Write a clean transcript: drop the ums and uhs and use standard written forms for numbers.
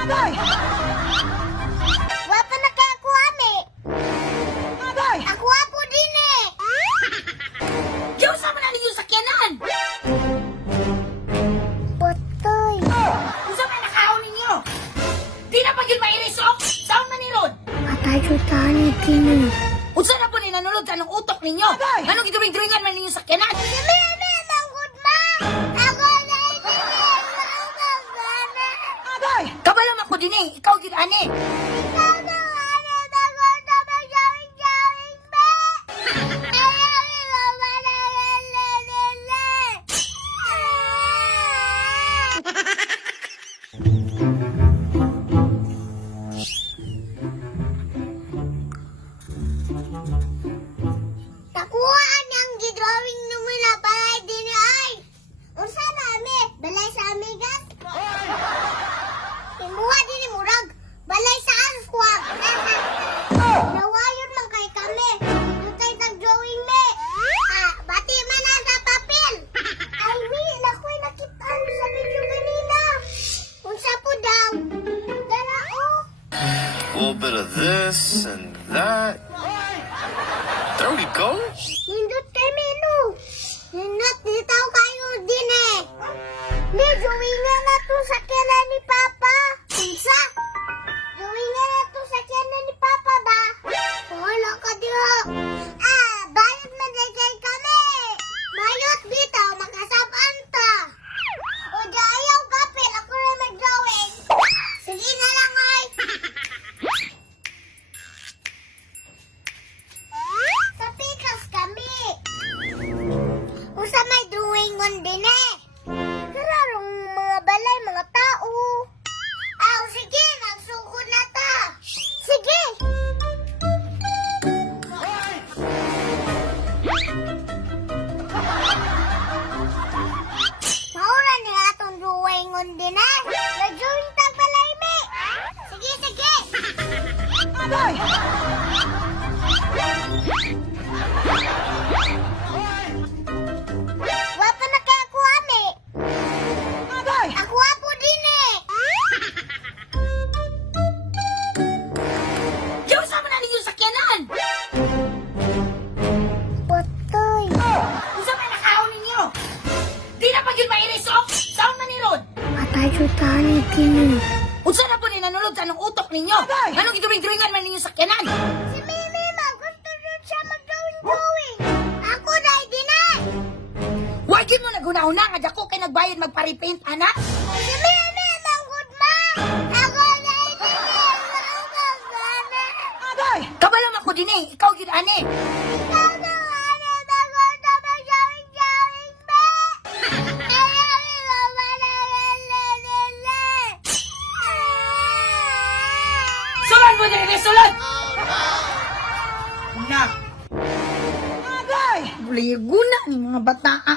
Abay! Wapa na kay ako, ame. Abay! Ako apo din eh. Diyo sa man ninyo sakyanan. Patay. Unsa man nakaon ninyo? Di na pa gyud mairisok. Saon man ni Rod? Patay sutahan ni Tino. Unsa na po ni nanulod sa anong utok ninyo? Abay! Anong gidring-dringan man ninyo sakyanan? Mimi, manggod ma. Ako na itinigil. Abay! Kabalam ako din eh. Ikaw gyud ani. Ikaw na wala na ko na magyawing-yawing ba? Ayaw ikaw manangalala. Takuhaan ang gidrawing ng mga balay din ay. Unsa na ame? Balay sa amigas? Timuha din ni Murag. Balay sa aswag. Nawayon man kay kami. Yung kay tag-drawing me. Bati man na sa papel. Ay, wili na ko'y nakitaan sa video kanina. Unsa po daw? Dala o. A little bit of this and that. There we go. Nindot kay menu. Nindot ditaw kayo din eh. Medyo winga na to sa kailan ni Papa. Unsa? Winga na to sa kailan ni Papa ba? Wala ka diha. Bayot man kay kami. Bayot bitaw makasabaan ta. O ayaw kapil ako na mag-drawing. Sige na lang ay. Sa pikas kami. Usa may drawing on din eh. Kararong mga balay, mga tao. Sige, nagsugod na ta. Sige. Maura ni atong drawing on din eh. Nag-drawing ta balay, me. Sige, sige. Abay! Wapa na kay ako, ame. Abay! Ako apo din eh. Diyo sa man ninyo sakyanan. Patay. Unsa man nakaon ninyo? Di na pa gyud mairisok. Saon man ni Rod? Patay sutahan ni Tino. Unsa na po ni nanulod sa anong utok ninyo? Abay! Anong gidring-dringan man ninyo sakyanan? Si Mimi, gusto rin siya mag-drawing-drawing. Ako na, di na. Wa gyud mo naguna-una nga dako kay nagbayad magpa-repaint ana? Si Mimi, manggod ma. Ako na, itinigil. Abay! Kabalam ako din eh. Ikaw gyud ani. Ikaw na wala na ko na magyawing-yawing ba? Ayaw ikaw manangalala. Suman mo din sulod. Na. Abay! Buli guna ang mga bataa